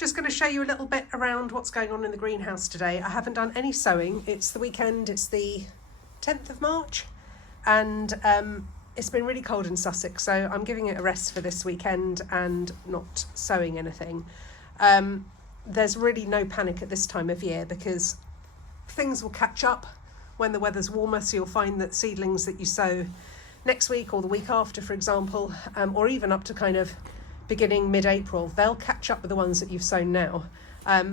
just going to show you a little bit around what's going on in the greenhouse today. I haven't done any sowing. It's the weekend, it's the 10th of March, and it's been really cold in Sussex, so I'm giving it a rest for this weekend and not sowing anything. There's really no panic at this time of year because things will catch up when the weather's warmer, so you'll find that seedlings that you sow next week or the week after, for example, or even up to kind of beginning mid-April, they'll catch up with the ones that you've sown now.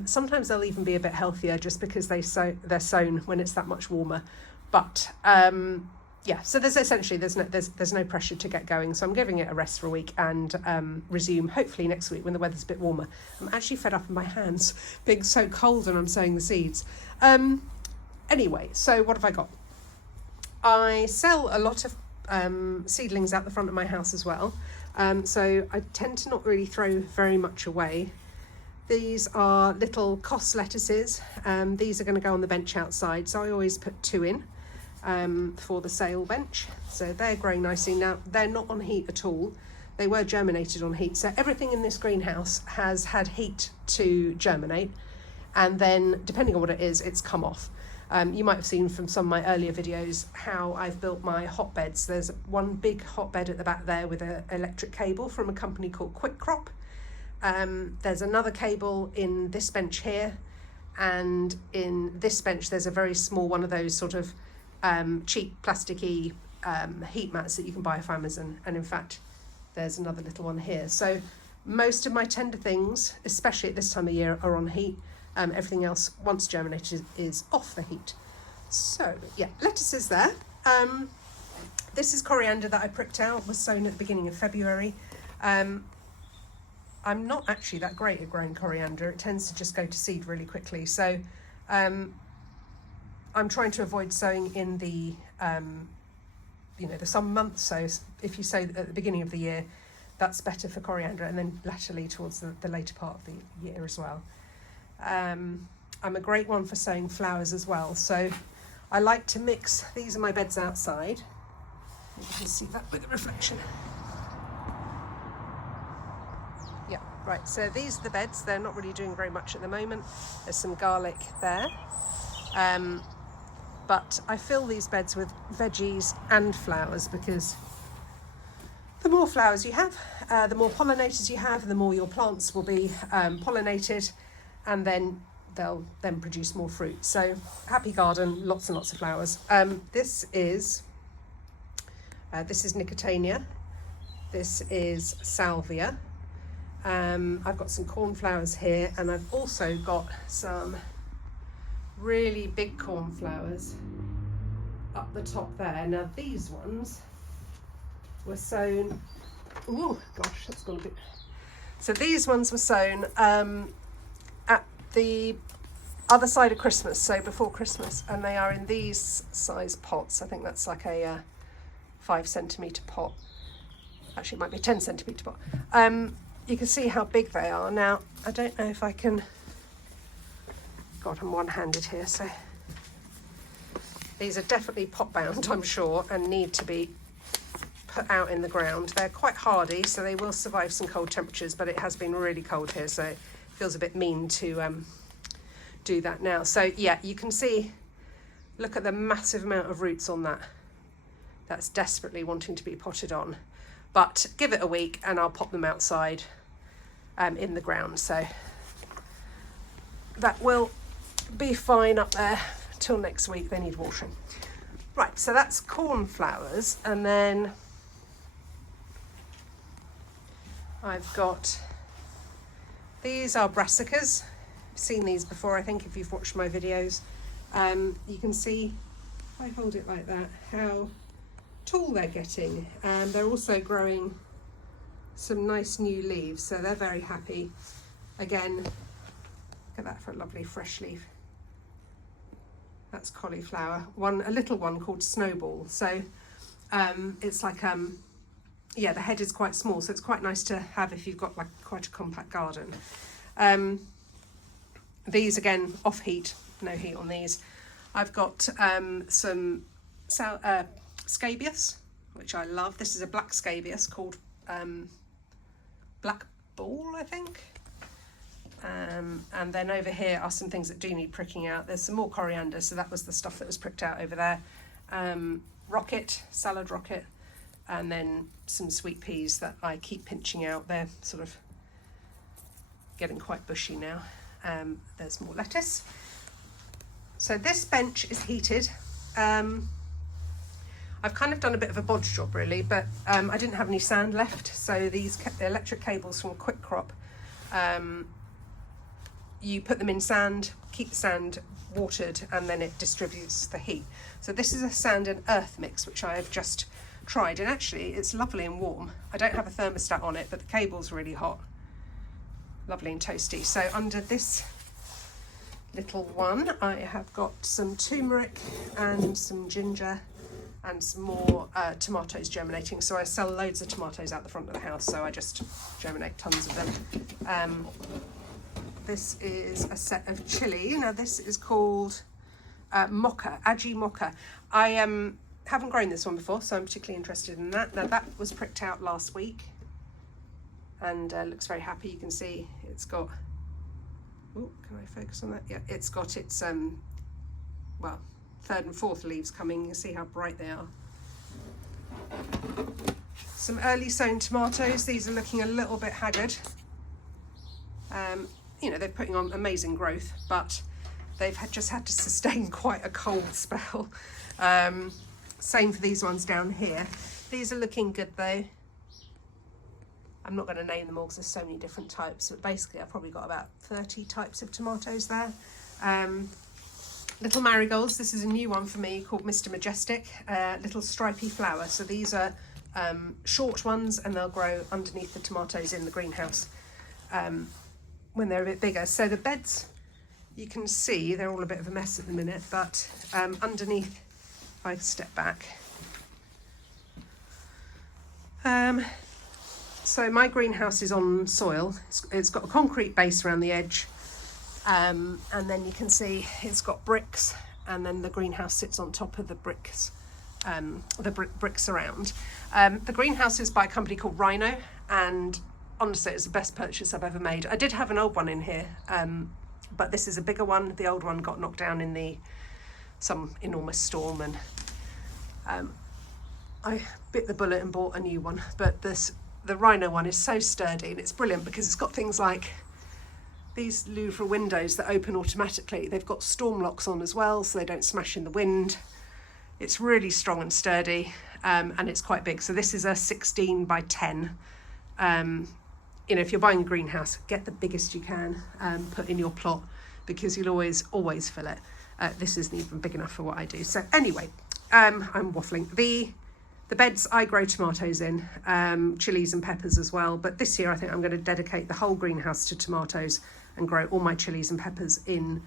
Sometimes they'll even be a bit healthier just because they're sown when it's that much warmer. But yeah, so there's no pressure to get going. So I'm giving it a rest for a week and resume hopefully next week when the weather's a bit warmer. I'm actually fed up with my hands being so cold and I'm sowing the seeds. Anyway, so what have I got? I sell a lot of seedlings out the front of my house as well. So I tend to not really throw very much away. These are little cos lettuces. These are going to go on the bench outside, so I always put 2 in for the sale bench. So they're growing nicely. Now, they're not on heat at all. They were germinated on heat. So everything in this greenhouse has had heat to germinate. And then, depending on what it is, it's come off. You might have seen from some of my earlier videos how I've built my hotbeds. There's one big hotbed at the back there with an electric cable from a company called Quick Crop. There's another cable in this bench here, and in this bench there's a very small one of those sort of cheap plasticky heat mats that you can buy off Amazon, and in fact there's another little one here. So most of my tender things, especially at this time of year, are on heat. Everything else, once germinated, is off the heat. So yeah, lettuce is there. This is coriander that I pricked out, was sown at the beginning of February. I'm not actually that great at growing coriander. It tends to just go to seed really quickly. So I'm trying to avoid sowing in the the summer months. So if you sow at the beginning of the year, that's better for coriander, and then latterly towards the later part of the year as well. I'm a great one for sowing flowers as well. So I like to mix, these are my beds outside. You can see that with the reflection. Yeah, right, so these are the beds. They're not really doing very much at the moment. There's some garlic there. But I fill these beds with veggies and flowers because the more flowers you have, the more pollinators you have, the more your plants will be pollinated, and then they'll then produce more fruit. So happy garden, lots and lots of flowers. This is Nicotania. This is Salvia. I've got some cornflowers here, and I've also got some really big cornflowers up the top there. Now these ones were sown, oh gosh, that's gone a bit. So these ones were sown at the other side of Christmas, so before Christmas, and they are in these size pots. I think that's like a 5 centimetre pot. Actually, it might be a 10 centimetre pot. You can see how big they are. Now, I don't know if I can, God, I'm one-handed here, so these are definitely pot bound, I'm sure, and need to be put out in the ground. They're quite hardy, so they will survive some cold temperatures, but it has been really cold here, so it feels a bit mean to do that now. So yeah, you can see, look at the massive amount of roots on that. That's desperately wanting to be potted on. But give it a week and I'll pop them outside in the ground. So that will be fine up there till next week. They need watering. Right, so that's cornflowers, and then I've got, these are brassicas. You've seen these before, I think, if you've watched my videos. You can see, if I hold it like that, how tall they're getting, and they're also growing some nice new leaves, so they're very happy. Again, look at that for a lovely fresh leaf. That's cauliflower. A little one called Snowball. So it's like yeah, the head is quite small, so it's quite nice to have if you've got like quite a compact garden. These again off heat, no heat on these. I've got some scabious, which I love. This is a black scabious called Black Ball, I think. And then over here are some things that do need pricking out. There's some more coriander, so that was the stuff that was pricked out over there. Rocket, salad rocket, and then some sweet peas that I keep pinching out. They're sort of getting quite bushy now. There's more lettuce. So this bench is heated. I've kind of done a bit of a bodge job really, but I didn't have any sand left, so these electric cables from Quick Crop, you put them in sand, keep the sand watered, and then it distributes the heat. So this is a sand and earth mix which I have just tried, and actually it's lovely and warm. I don't have a thermostat on it, but the cable's really hot, lovely and toasty. So under this little one I have got some turmeric and some ginger and some more tomatoes germinating. So I sell loads of tomatoes out the front of the house, so I just germinate tons of them. This is a set of chilli. Now this is called mocha, aji mocha. I haven't grown this one before, so I'm particularly interested in that. Now that was pricked out last week and looks very happy. You can see it's got, oh, can I focus on that? Yeah, it's got its, well, third and fourth leaves coming. You can see how bright they are. Some early sown tomatoes. These are looking a little bit haggard. You know, they're putting on amazing growth, but they've just had to sustain quite a cold spell. Same for these ones down here. These are looking good though. I'm not going to name them all because there's so many different types, but basically I've probably got about 30 types of tomatoes there. Little marigolds. This is a new one for me called Mr. Majestic, little stripy flower. So these are short ones and they'll grow underneath the tomatoes in the greenhouse when they're a bit bigger. So the beds, you can see they're all a bit of a mess at the minute, but underneath, if I step back, so my greenhouse is on soil. It's got a concrete base around the edge, and then you can see it's got bricks, and then the greenhouse sits on top of the bricks, bricks around. The greenhouse is by a company called Rhino, and honestly it's the best purchase I've ever made. I did have an old one in here, but this is a bigger one. The old one got knocked down in some enormous storm, and I bit the bullet and bought a new one. But the Rhino one is so sturdy, and it's brilliant because it's got things like these Louvre windows that open automatically. They've got storm locks on as well, so they don't smash in the wind. It's really strong and sturdy, and it's quite big. So this is a 16 by 10. You know, if you're buying a greenhouse, get the biggest you can, put in your plot, because you'll always fill it. This isn't even big enough for what I do. So anyway, I'm waffling. The beds I grow tomatoes in, chilies and peppers as well. But this year I think I'm going to dedicate the whole greenhouse to tomatoes and grow all my chilies and peppers in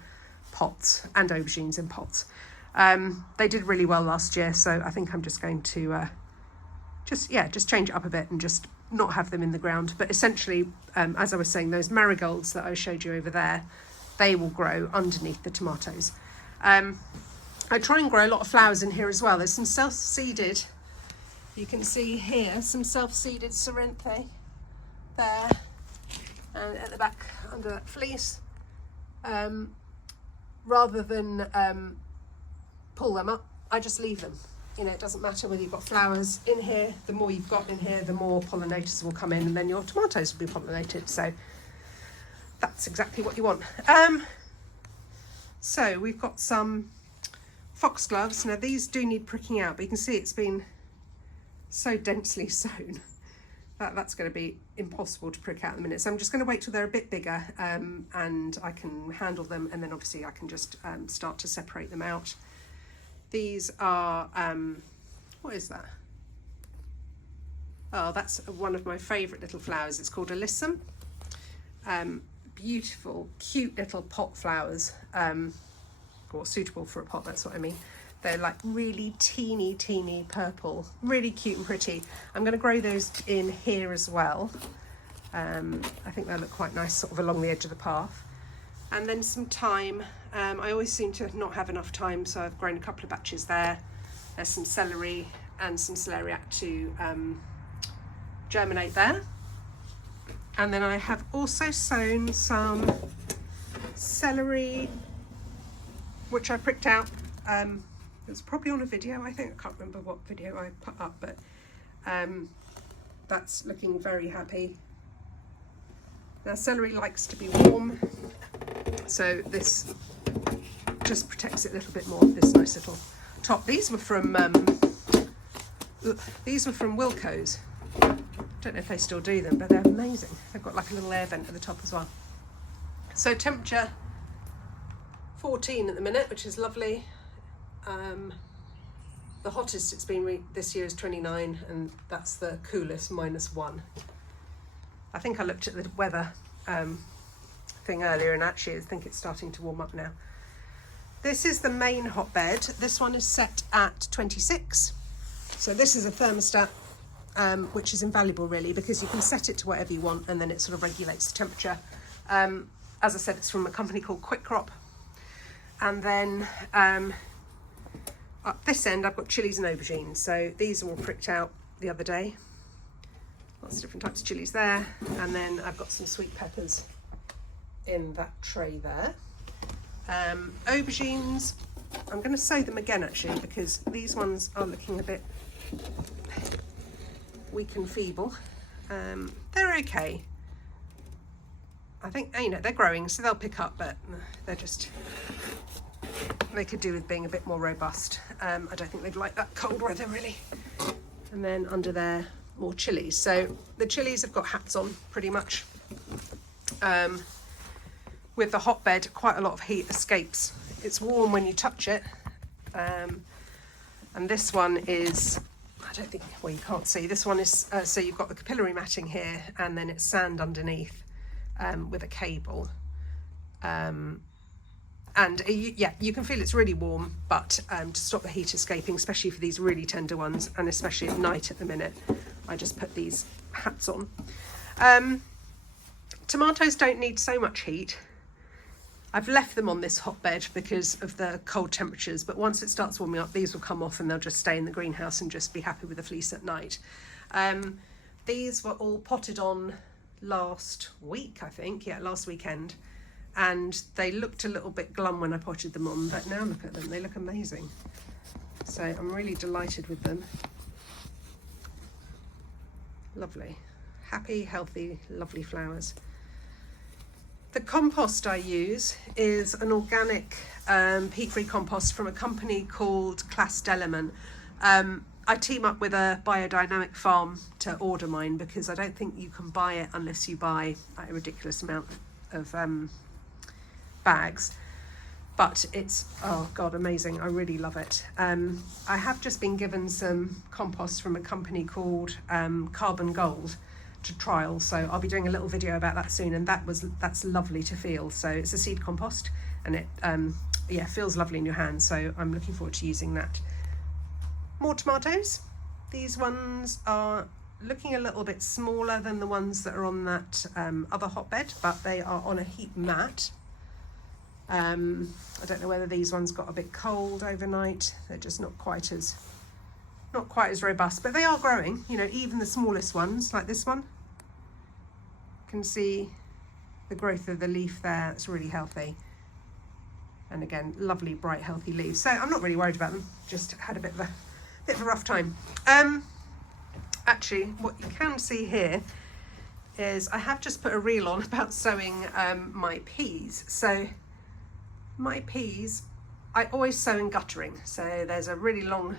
pots and aubergines in pots. They did really well last year, so I think I'm just going to just change it up a bit and just not have them in the ground. But essentially, as I was saying, those marigolds that I showed you over there, they will grow underneath the tomatoes. I try and grow a lot of flowers in here as well. There's some self-seeded, you can see here, some self-seeded cerinthe there, and at the back under that fleece. Rather than pull them up, I just leave them. You know, it doesn't matter whether you've got flowers in here. The more you've got in here, the more pollinators will come in, and then your tomatoes will be pollinated. So that's exactly what you want. So we've got some foxgloves. Now these do need pricking out, but you can see it's been so densely sown that that's going to be impossible to prick out in a minute. So I'm just going to wait till they're a bit bigger, and I can handle them, and then obviously I can just start to separate them out. These are, what is that? Oh, that's one of my favourite little flowers. It's called alyssum. Beautiful, cute little pot flowers, or suitable for a pot, that's what I mean. They're like really teeny purple, really cute and pretty. I'm going to grow those in here as well. I think they'll look quite nice sort of along the edge of the path. And then some thyme. I always seem to not have enough thyme, so I've grown a couple of batches there. There's some celery and some celeriac to germinate there. And then I have also sown some celery, which I pricked out. It was probably on a video, I think. I can't remember what video I put up, but that's looking very happy. Now celery likes to be warm, so this just protects it a little bit more, this nice little top. These were from Wilko's. Don't know if they still do them, but they're amazing. They've got like a little air vent at the top as well. So temperature 14 at the minute, which is lovely. The hottest it's been this year is 29, and that's the coolest, -1. I think I looked at the weather thing earlier, and actually I think it's starting to warm up now. This is the main hotbed. This one is set at 26. So this is a thermostat, which is invaluable really, because you can set it to whatever you want and then it sort of regulates the temperature. As I said, it's from a company called Quick Crop. And then up this end, I've got chilies and aubergines. So these are all pricked out the other day. Lots of different types of chilies there. And then I've got some sweet peppers in that tray there. Aubergines, I'm going to sow them again actually, because these ones are looking a bit weak and feeble. They're okay. I think, you know, they're growing, so they'll pick up, but they could do with being a bit more robust. I don't think they'd like that cold weather really. And then under there, more chilies. So the chilies have got hats on pretty much. With the hotbed, quite a lot of heat escapes. It's warm when you touch it. And this one is, I don't think, well, you can't see. This one is, so you've got the capillary matting here, and then it's sand underneath with a cable. And yeah, you can feel it's really warm, but to stop the heat escaping, especially for these really tender ones, and especially at night at the minute, I just put these hats on. Tomatoes don't need so much heat. I've left them on this hotbed because of the cold temperatures, but once it starts warming up, these will come off and they'll just stay in the greenhouse and just be happy with the fleece at night. These were all potted on last week, I think, yeah, last weekend. And they looked a little bit glum when I potted them on, but now look at them, they look amazing. So I'm really delighted with them. Lovely, happy, healthy, lovely flowers. The compost I use is an organic peat-free compost from a company called Class Dellerman. I team up with a biodynamic farm to order mine because I don't think you can buy it unless you buy a ridiculous amount of bags. But it's, oh God, amazing. I really love it. I have just been given some compost from a company called Carbon Gold to trial, so I'll be doing a little video about that soon, and that's lovely to feel. So it's a seed compost, and it yeah, feels lovely in your hands, so I'm looking forward to using that. More tomatoes. These ones are looking a little bit smaller than the ones that are on that other hotbed, but they are on a heat mat. I don't know whether these ones got a bit cold overnight. They're just not quite as robust, but they are growing. You know, even the smallest ones, like this one, you can see the growth of the leaf there. It's really healthy. And again, lovely, bright, healthy leaves. So I'm not really worried about them. Just had a bit of a rough time. Actually, what you can see here is I have just put a reel on about sowing my peas. So my peas, I always sow in guttering. So there's a really long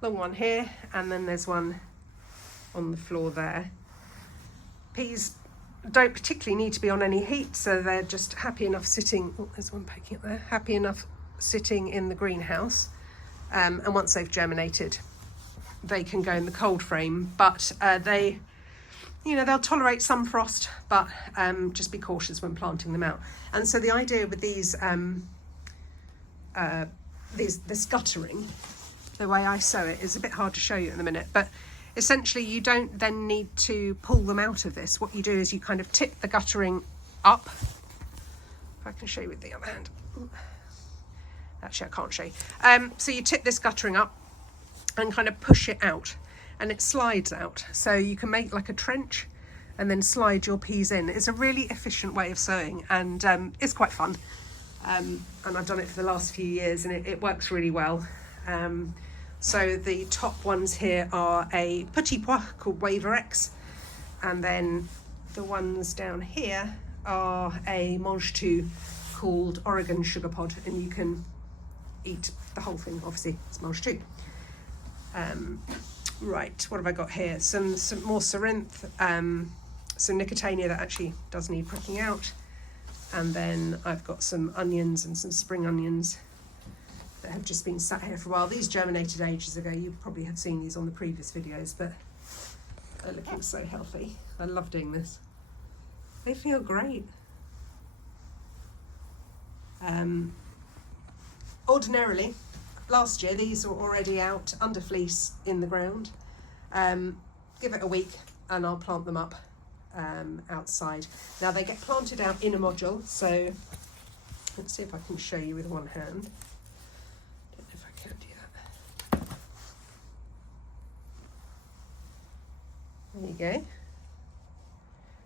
one here, and then there's one on the floor there. Peas don't particularly need to be on any heat, so they're just happy enough sitting, oh, there's one poking up there, happy enough sitting in the greenhouse, and once they've germinated they can go in the cold frame, but they, you know, they'll tolerate some frost, but just be cautious when planting them out. And so the idea with these this guttering, the way I sow it, is a bit hard to show you in a minute, but essentially you don't then need to pull them out of this. What you do is you kind of tip the guttering up. If I can show you with the other hand. Actually, I can't show you. So you tip this guttering up and kind of push it out, and it slides out. So you can make like a trench, and then slide your peas in. It's a really efficient way of sowing, and it's quite fun. And I've done it for the last few years, and it works really well. So the top ones here are a petit pois called Waver X, and then the ones down here are a mange tout called Oregon Sugar Pod, and you can eat the whole thing. Obviously it's mange tout. Right, what have I got here? Some more Cerinthe, some Nicotania that actually does need pricking out, and then I've got some onions and some spring onions that have just been sat here for a while. These germinated ages ago. You probably have seen these on the previous videos, but they're looking so healthy. I love doing this. They feel great. Ordinarily, last year these were already out under fleece in the ground. Give it a week and I'll plant them up outside. Now they get planted out in a module, so let's see if I can show you with one hand. Don't know if I can do that. There you go.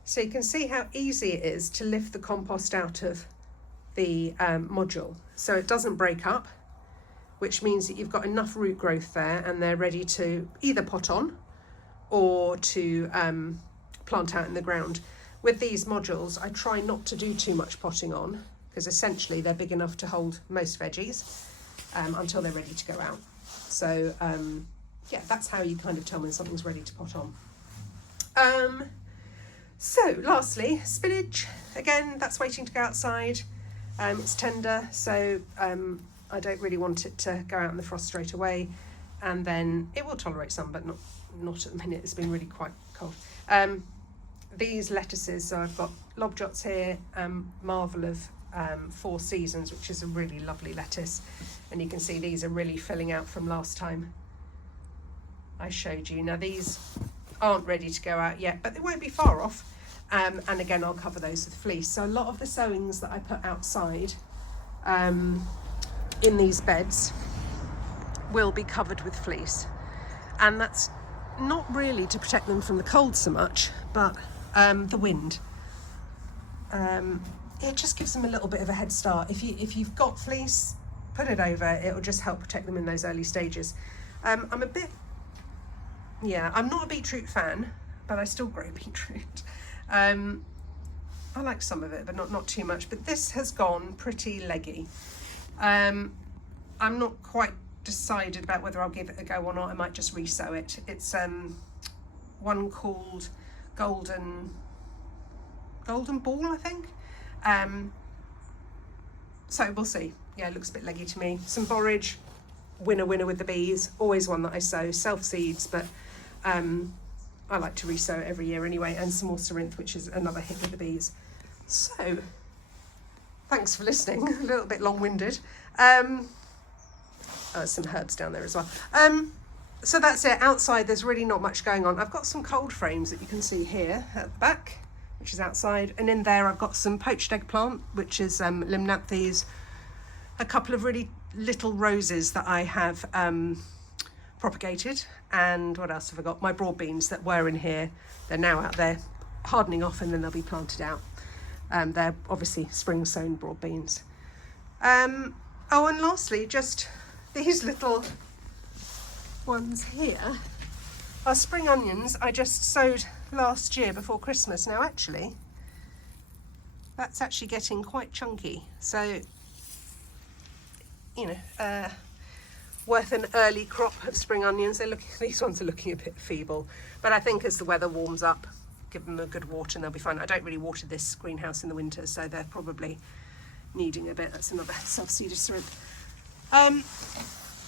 So you can see how easy it is to lift the compost out of the module, so it doesn't break up, which means that you've got enough root growth there and they're ready to either pot on or to plant out in the ground. With these modules, I try not to do too much potting on, because essentially they're big enough to hold most veggies until they're ready to go out. So yeah, that's how you kind of tell when something's ready to pot on. So lastly, spinach. Again, that's waiting to go outside. It's tender, so I don't really want it to go out in the frost straight away, and then it will tolerate some, but not at the minute. It's been really quite cold. These lettuces, so I've got lobjots here, Marvel of Four Seasons, which is a really lovely lettuce, and you can see these are really filling out from last time I showed you. Now these aren't ready to go out yet, but they won't be far off. And again, I'll cover those with fleece. So a lot of the sowings that I put outside in these beds will be covered with fleece, and that's not really to protect them from the cold so much, but the wind. It just gives them a little bit of a head start. If you've got fleece, put it over. It will just help protect them in those early stages. I'm not a beetroot fan, but I still grow beetroot. I like some of it, but not too much. But this has gone pretty leggy. I'm not quite decided about whether I'll give it a go or not. I might just resow it. It's one called Golden Ball, I think. So we'll see. Yeah, it looks a bit leggy to me. Some borage, winner with the bees. Always one that I sow, self seeds, but I like to resow it every year anyway, and some more Cerinthe, which is another hit with the bees. So, thanks for listening. A little bit long-winded. Some herbs down there as well. So that's it. Outside, there's really not much going on. I've got some cold frames that you can see here at the back, which is outside, and in there I've got some poached eggplant, which is limnanthes, a couple of really little roses that I have propagated, and what else have I got? My broad beans that were in here, they're now out there hardening off, and then they'll be planted out. They're obviously spring sown broad beans. Oh, and lastly, just these little ones here are spring onions I just sowed last year before Christmas. Now actually, that's actually getting quite chunky, so you know, worth an early crop of spring onions. These ones are looking a bit feeble, but I think as the weather warms up, give them a good water and they'll be fine. I don't really water this greenhouse in the winter, so they're probably needing a bit. That's another self-seeded Cerinthe.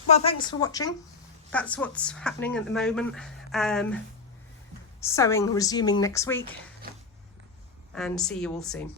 Well, thanks for watching. That's what's happening at the moment. Sowing resuming next week, and see you all soon.